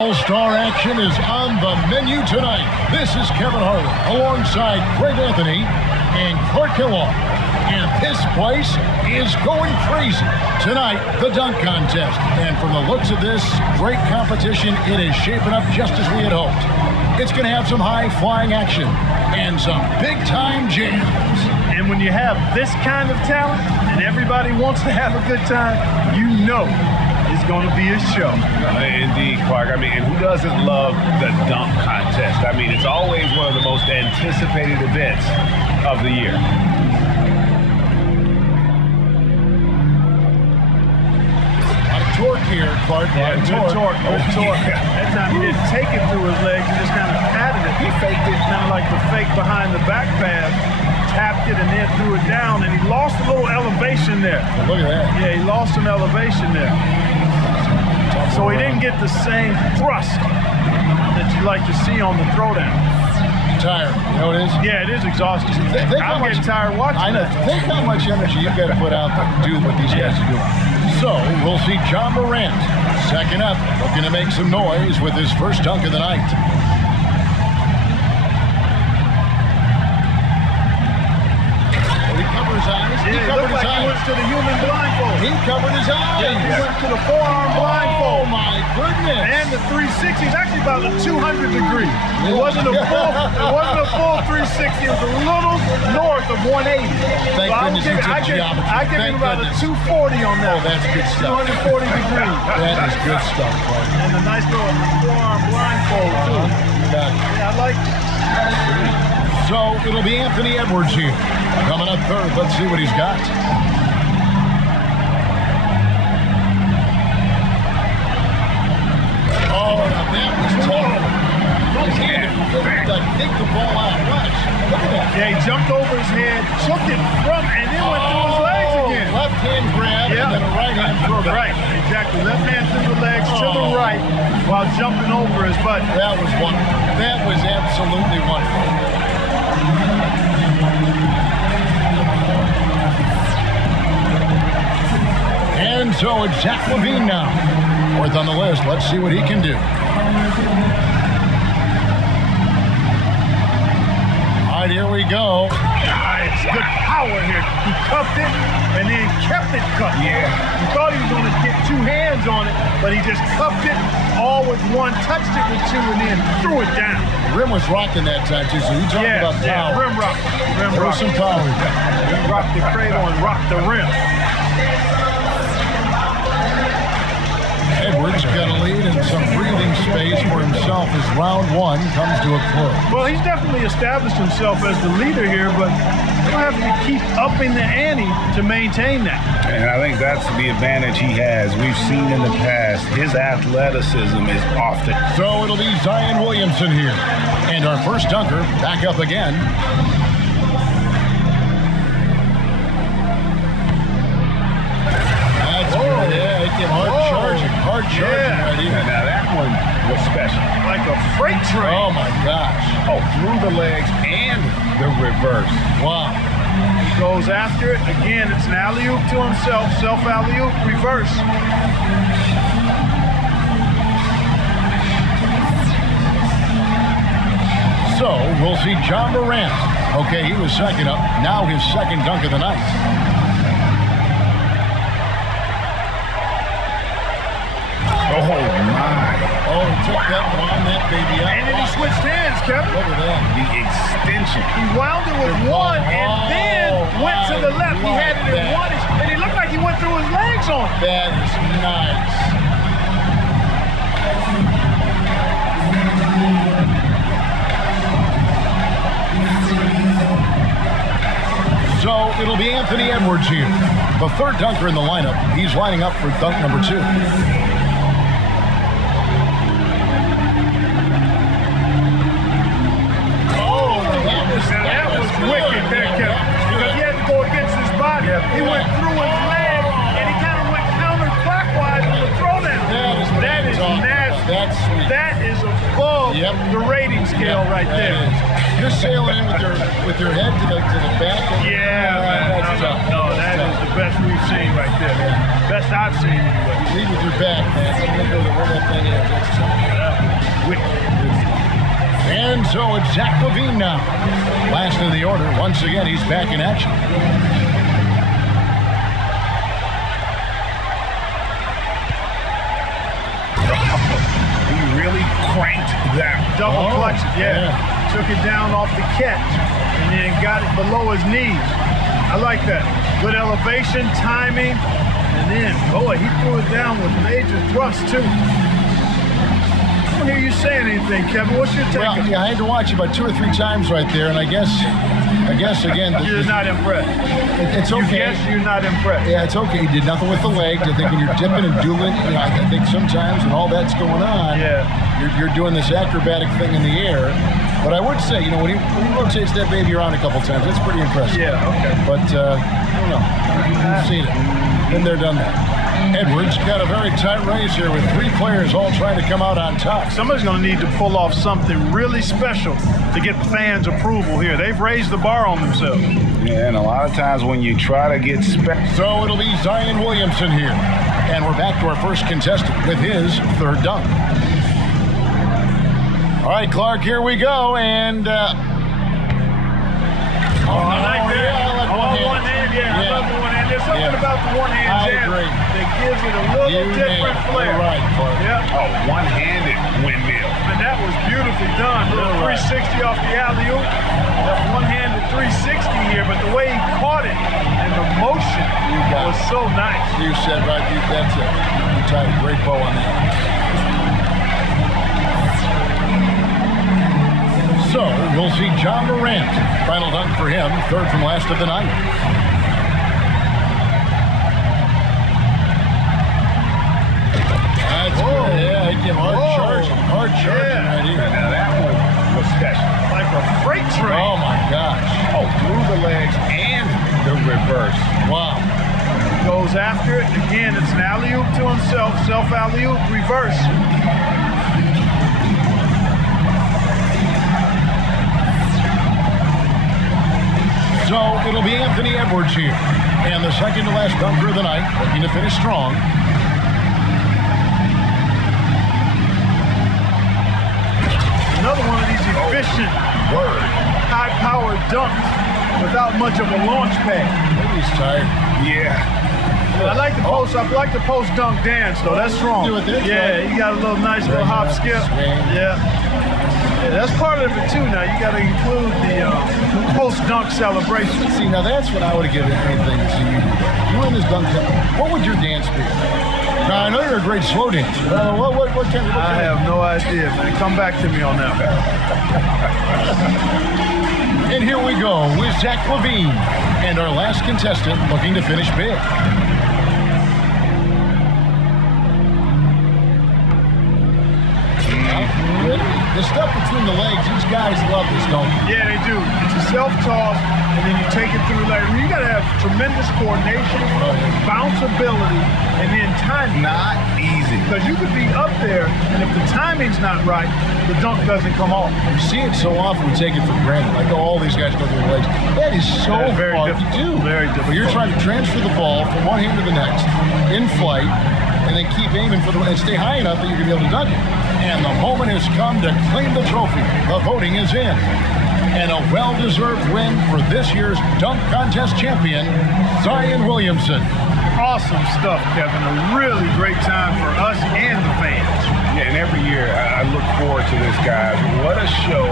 All-Star action is on the menu tonight. This is Kevin Harlan alongside Greg Anthony and Clark Kellogg. And this place is going crazy. Tonight, the dunk contest. And from the looks of this great competition, it is shaping up just as we had hoped. It's going to have some high-flying action and some big-time jams. And when you have this kind of talent and everybody wants to have a good time, you know it's going to be a show. Indeed, Clark. I mean, and who doesn't love the dunk contest? I mean, it's always one of the most anticipated events of the year. Torque here, Clark. Yeah, good torque. That time he didn't take it through his legs, he just kind of patted it. He faked it, kind of like the fake behind the back pass, tapped it and then threw it down, and he lost a little elevation there. Look at that. Yeah, he lost some elevation there. So he didn't get the same thrust that you like to see on the throwdown. Tired, you know what it is? Yeah, it is exhausting. I'm getting tired watching I know. that. Think how much energy you've got to put out to do what these guys are doing. So, we'll see John Morant, second up, looking to make some noise with his first dunk of the night. He covered his eyes. Yeah, it looked like he went to the human blindfold. He covered his eyes. Yeah, he went to the forearm blindfold. Oh, my goodness. And the 360 is actually about a 200 degree. It wasn't a full 360. It was a little north of 180. Thank goodness you took geometry. I give him about a 240 on that. Oh, that's good stuff. 240 degrees. That is good stuff, Clark. And a nice little forearm blindfold, too. Got it. Yeah, I like it. So it'll be Anthony Edwards here. Coming up third, let's see what he's got. Oh, now that was tough. Take the ball out. Watch. Look at that. Yeah, he jumped over his head, took it from, and then went through his legs again. Left hand grab and then a right hand throw. Right, exactly. Left hand through the legs to the right while jumping over his butt. That was wonderful. That was absolutely wonderful. And so it's Zach Levine now. Fourth on the list. Let's see what he can do. All right, here we go. Nice, good power here. He cuffed it and then kept it cuffed. Yeah. He thought he was going to get two hands on it, but he just cuffed it all with one, touched it with two, and then threw it down. The rim was rocking that time, too, so you talking about power. Rim rock. There was some power. Rocked the cradle and rocked the rim. Edwards got a lead and some breathing space for himself as round one comes to a close. Well, he's definitely established himself as the leader here, but he'll have to keep upping the ante to maintain that. And I think that's the advantage he has. We've seen in the past, his athleticism is off the... So it'll be Zion Williamson here. And our first dunker back up again. That's good. Yeah, it came hard charging. Hard charging right here. Now that one was special. Like a freight train. Oh, my gosh. Oh, through the legs and the reverse. Wow. He goes after it. Again, it's an alley-oop to himself. Self-alley-oop, reverse. So we'll see John Morant. Okay, he was second up. Now his second dunk of the night. Oh, my. Oh, he took that one on that baby out. And then he switched hands, Kevin. Look at that. The extension. He wound it with one and then went to the left. He had it in one, and he looked like he went through his legs on it. That is nice. So it'll be Anthony Edwards here. The third dunker in the lineup. He's lining up for dunk number two. Oh, That was wicked there, Kevin. Because he had to go against his body. He went through his leg, and he kind of went counterclockwise on the throwdown. That is nasty. That's sweet. That is above the rating scale right there. You're sailing in with your head to the back. Yeah, man. That's tough. No, that is the best we've seen right there. Best I've seen anyway. Lead with your back, man. You don't know where that thing is. That's tough. Yeah. so it's Zach Levine now. Last in the order. Once again, he's back in action. He really cranked that. Double clutch it, yeah. Took it down off the catch and then got it below his knees. I like that. Good elevation, timing, and then, boy, he threw it down with major thrust, too. I don't hear you saying anything, Kevin. What's your take? Well, yeah, I had to watch it about 2 or 3 times right there, and I guess again, you're not impressed. It's okay. Yes, you're not impressed. Yeah, it's okay. He did nothing with the legs. I think when you're dipping and dueling, I think sometimes when all that's going on, you're doing this acrobatic thing in the air. But I would say, when he rotates that baby around a couple times, that's pretty impressive. Yeah, okay. But I don't know. I've seen it. Been there, done that. Edwards got a very tight race here with 3 players all trying to come out on top. Somebody's going to need to pull off something really special to get fans' approval here. They've raised the bar on themselves. Yeah, and a lot of times when you try to get So it'll be Zion Williamson here. And we're back to our first contestant with his 3rd dunk. All right, Clark, here we go. And I like that. Yeah, I like one hand, I love the one hand. There's something about the one hand jab that gives it a little different flair. Right, Clark. Yeah. a one-handed windmill. And that was beautifully done. Little 360 off the alley-oop. That one-handed 360 here, but the way he caught it and the motion was so nice. You said right. That's it. You tied a great bow on that. So we'll see John Morant. Final dunk for him, 3rd from last of the night. That's good. Yeah, he came hard charging right here. Now that one was special. Like a freight train. Oh my gosh. Oh, through the legs and the reverse. Wow. Goes after it. Again, it's an alley-oop to himself. Self alley-oop, reverse. So it'll be Anthony Edwards here. And the second to last dunker of the night, looking to finish strong. Another one of these efficient, high-powered dunks without much of a launch pad. Maybe he's tired. Yeah. I like the post dunk dance though. That's strong. Do it this yeah, way. you got a little nice little hop skip. Swing. Yeah, that's part of it too. Now you got to include the post dunk celebration. See, now that's what I would have given anything to see you do. If you were in this dunk, what would your dance be? Now I know you're a great slow dancer. What kind of? I have no idea, man. Come back to me on that. And here we go with Zach Levine and our last contestant looking to finish big. The stuff between the legs, these guys love this, don't they? Yeah, they do. It's a self-toss, and then you take it through later. You got to have tremendous coordination, bounceability, and then timing. Not easy. Because you could be up there, and if the timing's not right, the dunk doesn't come off. You see it so often, we take it for granted. Like, oh, all these guys go through the legs. That is so hard to do. Very difficult. But you're trying to transfer the ball from one hand to the next, in flight, and then keep aiming for and stay high enough that you're going to be able to dunk it. And the moment has come to claim the trophy. The voting is in. And a well-deserved win for this year's dunk contest champion, Zion Williamson. Awesome stuff, Kevin. A really great time for us and the fans. Yeah, and every year I look forward to this, guys. What a show.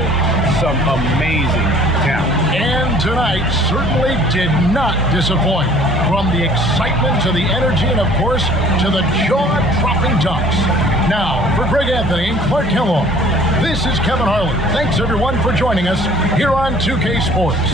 Some amazing talent. And tonight certainly did not disappoint. From the excitement to the energy and, of course, to the jaw-dropping dunks. Now, for Greg Anthony and Clark Kellogg, this is Kevin Harlan. Thanks, everyone, for joining us here on 2K Sports.